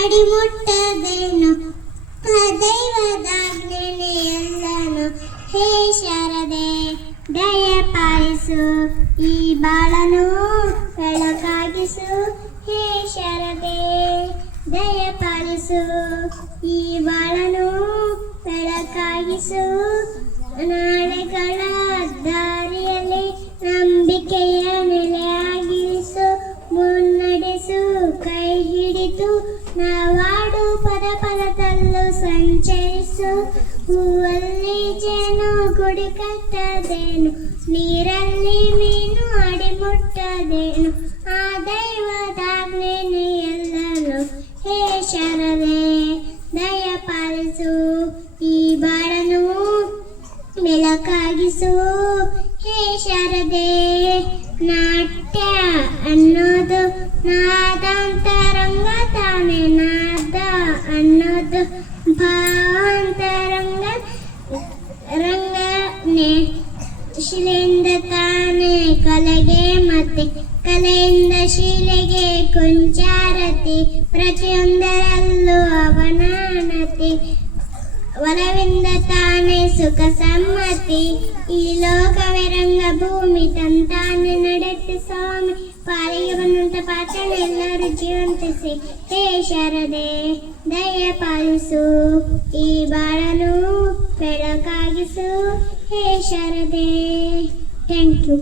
ಅಡಿಮುಟ್ಟದೇನು ದೈವದಾಜ್ಞೆನೆ ಎಲ್ಲನು. ಹೇ ಶಾರದೆ ದಯ ಪಾಲಿಸು ಈ ಬಾಳನು ಬೆಳಕಾಗಿಸು. ಹೇ ಶಾರದೆ ದಯ ಪಾಲಿಸು ಈ ಬಾಳನು ಬೆಳಕಾಗಿಸು. ನಾಳೆಗಳ ದಾರಿಯಲ್ಲಿ ನಂಬಿಕೆಯ ನೆಲೆಯಾಗಿರಿಸು. ಮುನ್ನಡೆಸು ಕೈ ಹಿಡಿದು ನಾವಾಡು ಪದ ಪದದಲ್ಲೂ ಸಂಚರಿಸು. ಹೂವಲ್ಲಿ ಜೇನು ಗುಡಿ ಕಟ್ಟದೇನು, ನೀರಲ್ಲಿ ಮೀನು ಅಡಿಮುಟ್ಟದೇನು. ಆ ದೈವದಾಜ್ಞೆನೆ ಎಲ್ಲನು. ಹೇ ಶಾರದೆ ದಯ ಪಾಲಿಸು ಈ ಬಾಳನು ಬೆಳಕಾಗಿಸು. ಹೇ ಶಾರದೆ ನಾಟ್ಯ ಅನ್ನೋದು ನಾದಾಂತರಂಗ ತಾನೆ. ನಾದ ಅನ್ನೋದು ಭಾವಾಂತರಂಗ ರಂಗನೆ. ಶಿಲೆಯಿಂದ ತಾನೆ ಕಲೆಗೆ ಮತ್ತೆ ಕಲೆಯಿಂದ ಶಿಲೆಗೆ ಕುಂಚಾರತಿ. ಪ್ರತಿಯೊಂದರಲ್ಲೂ ಅವನಾನತಿ. ಒಲವಿಂದ ತಾನೇ ಸುಖ ಸಮ್ಮತಿ. ಈ ಲೋಕವೇ ರಂಗಭೂಮಿ ತಂತಾನೆ ನಡೆಸಿ ಸ್ವಾಮಿ. ಪಾಲಿಗೆ ಬಂದಂತ ಪಾಠ ಎಲ್ಲರೂ ಜೀವಂತಿಸಿ. ಹೇ ಶಾರದೆ ದಯ ಪಾಲಿಸು ಈ ಬಾಳನು ಬೆಳಕಾಗಿಸು. ಹೇ ಶಾರದೆ ಥ್ಯಾಂಕ್ ಯು.